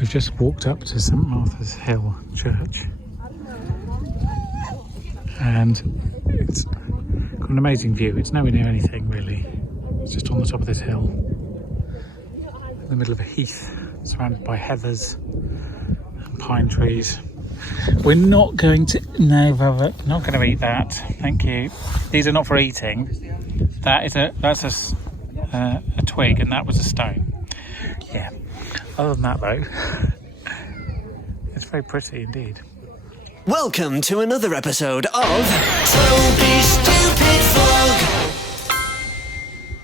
We've just walked up to St Martha's Hill Church, and it's got an amazing view. It's nowhere near anything really. It's just on the top of this hill, in the middle of a heath, surrounded by heathers and pine trees. We're not going to, no, Robert, not going to eat that. Thank you. These are not for eating. That's a twig, and that was a stone. Yeah. Other than that, though, it's very pretty indeed. Welcome to another episode of Toby Stupid Vlog.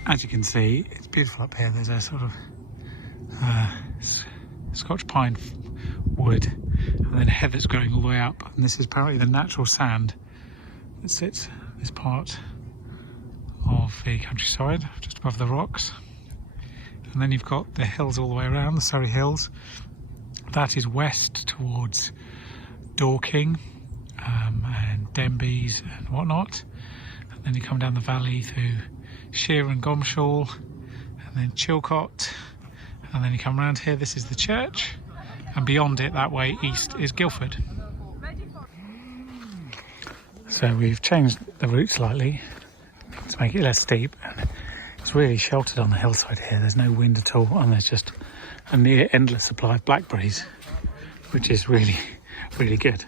As you can see, it's beautiful up here. There's a sort of Scotch pine wood, and then heather's growing all the way up. And this is apparently the natural sand that sits this part of the countryside, just above the rocks. And then you've got the hills all the way around, the Surrey hills. That is west towards Dorking and Denbies and whatnot. And then you come down the valley through Sheer and Gomshall, and then Chilcot. And then you come around here, this is the church. And beyond it, that way east, is Guildford. So we've changed the route slightly to make it less steep. It's really sheltered on the hillside here. There's no wind at all, and there's just a near endless supply of blackberries, which is really, really good.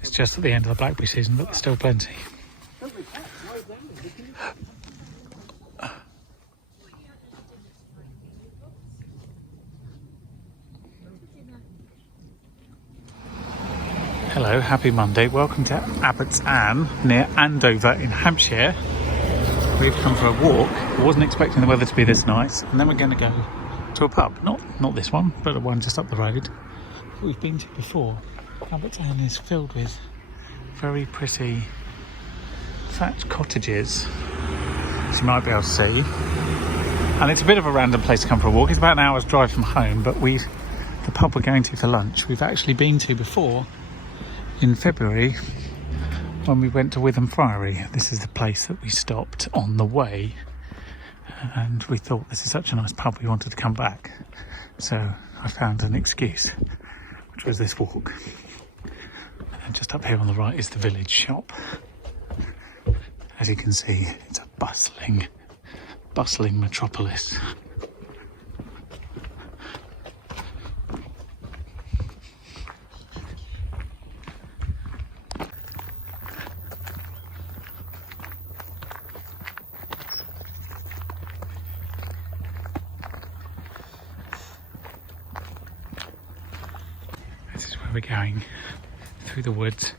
It's just at the end of the blackberry season, but there's still plenty. Hello, happy Monday. Welcome to Abbotts Ann, near Andover in Hampshire. We've come for a walk. I wasn't expecting the weather to be this nice, and then we're going to go to a pub. Not this one, but the one just up the road that we've been to before. Abbotts Ann is filled with very pretty thatched cottages, as you might be able to see. And it's a bit of a random place to come for a walk. It's about an hour's drive from home, but the pub we're going to for lunch, we've actually been to before in February, when we went to Witham Friary. This is the place that we stopped on the way, and we thought this is such a nice pub we wanted to come back, so I found an excuse, which was this walk. And just up here on the right is the village shop. As you can see, it's a bustling metropolis. We're going through the woods.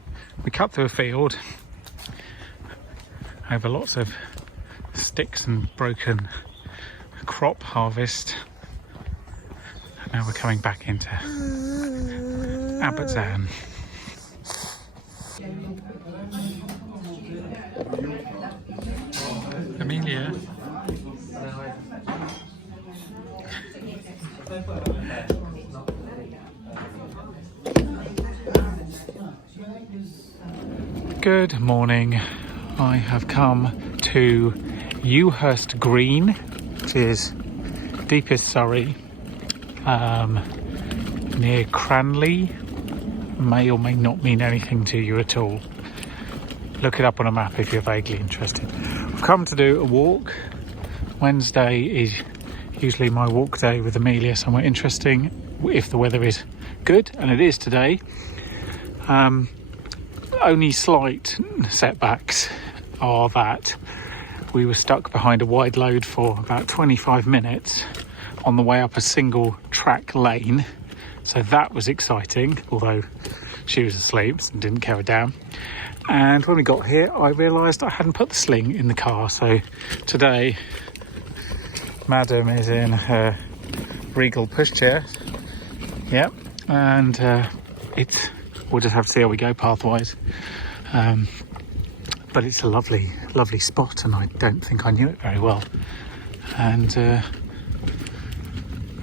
We cut through a field over lots of sticks and broken crop harvest, and now we're coming back into Abbotts Ann. Amelia. Good morning. I have come to Ewhurst Green, which is deepest Surrey, near Cranley. May or may not mean anything to you at all. Look it up on a map if you're vaguely interested. I've come to do a walk. Wednesday is usually my walk day with Amelia, somewhere interesting if the weather is good, and it is today. Only slight setbacks are that we were stuck behind a wide load for about 25 minutes on the way up a single track lane, so that was exciting, although she was asleep and didn't care a damn. And when we got here, I realised I hadn't put the sling in the car, so today Madam is in her Regal pushchair. Yep, and we'll just have to see how we go pathwise. But it's a lovely, lovely spot, and I don't think I knew it very well. And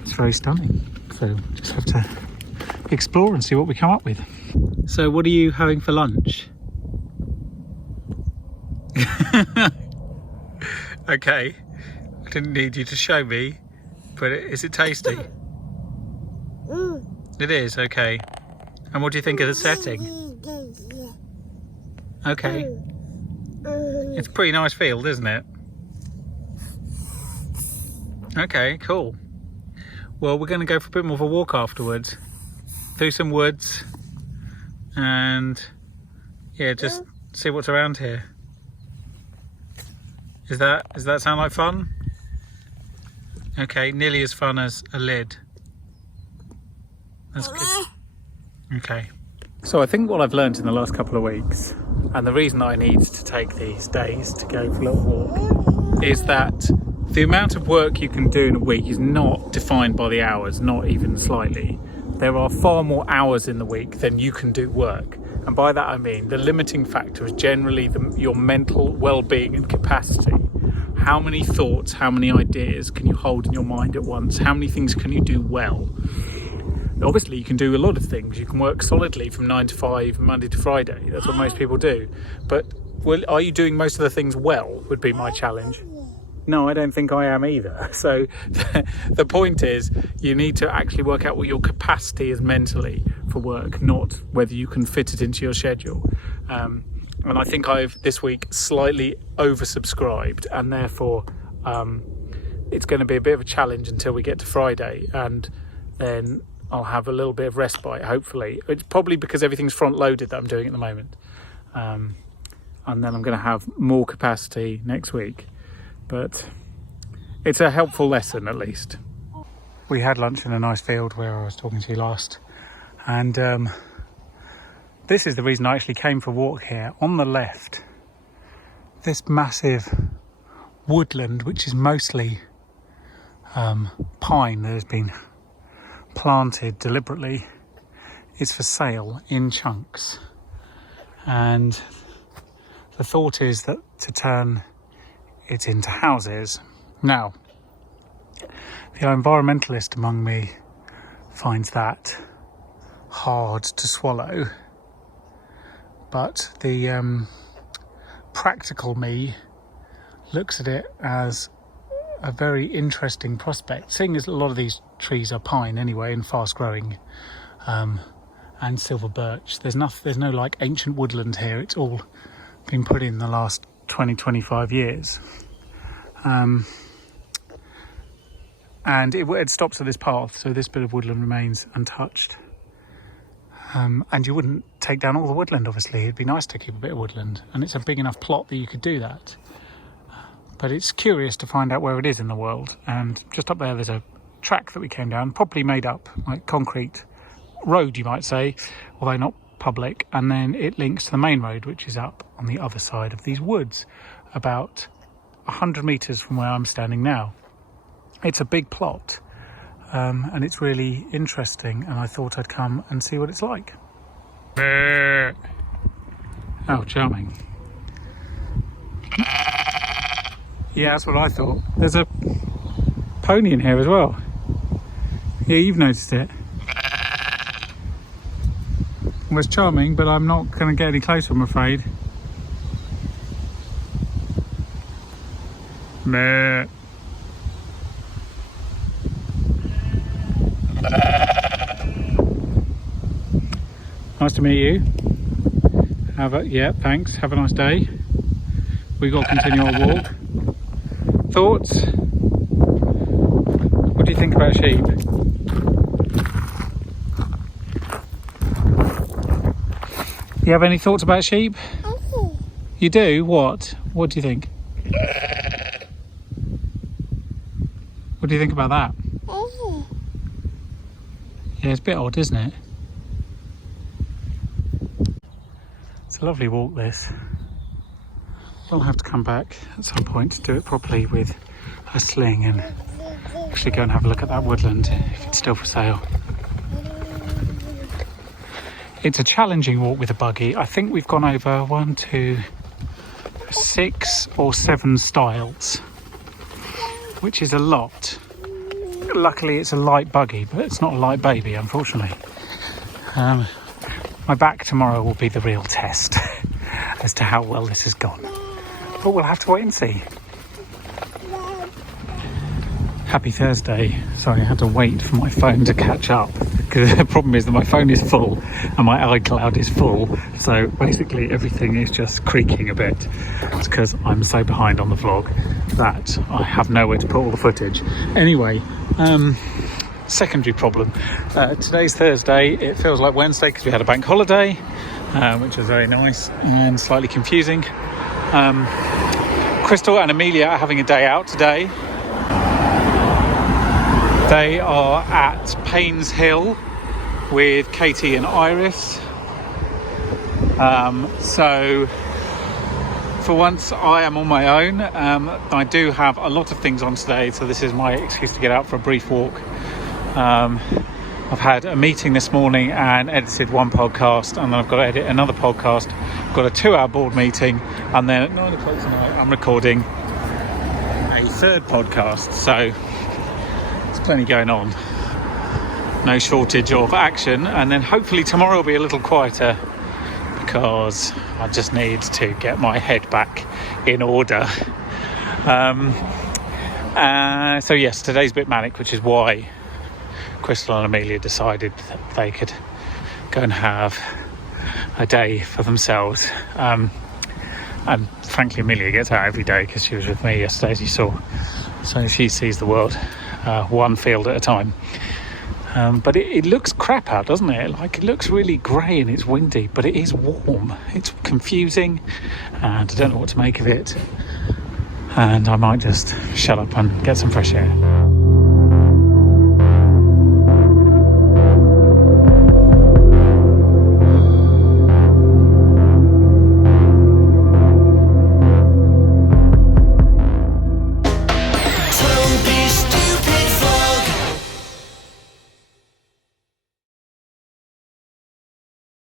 it's very stunning. So just have to explore and see what we come up with. So what are you having for lunch? Okay, I didn't need you to show me, but is it tasty? It is, okay. And what do you think of the setting? Okay. It's a pretty nice field, isn't it? Okay, cool. Well, we're going to go for a bit more of a walk afterwards. Through some woods. And yeah, just see what's around here. Does that sound like fun? Okay, nearly as fun as a lid. That's good. Okay. So I think what I've learned in the last couple of weeks, and the reason I need to take these days to go for a little walk, is that the amount of work you can do in a week is not defined by the hours, not even slightly. There are far more hours in the week than you can do work. And by that I mean the limiting factor is generally your mental well-being and capacity. How many thoughts, how many ideas can you hold in your mind at once? How many things can you do well? Obviously you can do a lot of things. You can work solidly from 9 to 5, Monday to Friday. That's what most people do. But are you doing most of the things well, would be my challenge. No, I don't think I am either. So the point is you need to actually work out what your capacity is mentally for work, not whether you can fit it into your schedule. And I think I've this week slightly oversubscribed, and therefore it's going to be a bit of a challenge until we get to Friday, and then I'll have a little bit of respite, hopefully. It's probably because everything's front loaded that I'm doing at the moment. And then I'm going to have more capacity next week. But it's a helpful lesson, at least. We had lunch in a nice field where I was talking to you last, and this is the reason I actually came for a walk here. On the left, this massive woodland, which is mostly pine that has been planted deliberately, is for sale in chunks, and the thought is that to turn it into houses. Now, the environmentalist among me finds that hard to swallow, but the practical me looks at it as a very interesting prospect, seeing as a lot of these trees are pine anyway and fast growing, and silver birch. There's no like ancient woodland here. It's all been put in the last 20-25 years, and it stops at this path, so this bit of woodland remains untouched, and you wouldn't take down all the woodland. Obviously it'd be nice to keep a bit of woodland, and it's a big enough plot that you could do that, but it's curious to find out where it is in the world. And just up there's a track that we came down, probably made up, like concrete road you might say, although not public, and then it links to the main road, which is up on the other side of these woods, about 100 metres from where I'm standing now. It's a big plot, and it's really interesting, and I thought I'd come and see what it's like. Oh, charming. Yeah, that's what I thought. There's a pony in here as well. Yeah, you've noticed it. It was charming, but I'm not going to get any closer, I'm afraid. Meh. Nice to meet you. Yeah, thanks. Have a nice day. We've got to continue our walk. Thoughts? What do you think about sheep? You have any thoughts about sheep? You do? What? What do you think? What do you think about that? Yeah, it's a bit odd, isn't it? It's a lovely walk, this. We'll have to come back at some point to do it properly with a sling and actually go and have a look at that woodland if it's still for sale. It's a challenging walk with a buggy. I think we've gone over 1, 2, 6 or 7 stiles, which is a lot. Luckily it's a light buggy, but it's not a light baby, unfortunately. My back tomorrow will be the real test as to how well this has gone, but we'll have to wait and see. Happy Thursday. Sorry, I had to wait for my phone to catch up. because the problem is that my phone is full and my iCloud is full, so basically everything is just creaking a bit. It's because I'm so behind on the vlog that I have nowhere to put all the footage. Anyway, secondary problem. Today's Thursday. It feels like Wednesday because we had a bank holiday, which was very nice and slightly confusing. Crystal and Amelia are having a day out today. They are at Paynes Hill with Katie and Iris. So for once I am on my own. I do have a lot of things on today, so this is my excuse to get out for a brief walk. I've had a meeting this morning and edited one podcast, and then I've got to edit another podcast. I've got a 2-hour board meeting, and then at 9 o'clock tonight I'm recording a third podcast, so there's plenty going on. No shortage of action, and then hopefully tomorrow will be a little quieter because I just need to get my head back in order. So yes, today's a bit manic, which is why Crystal and Amelia decided that they could go and have a day for themselves. And frankly, Amelia gets out every day because she was with me yesterday, as you saw. So she sees the world one field at a time. But it looks crap out, doesn't it? Like, it looks really grey and it's windy, but it is warm. It's confusing and I don't know what to make of it. And I might just shut up and get some fresh air.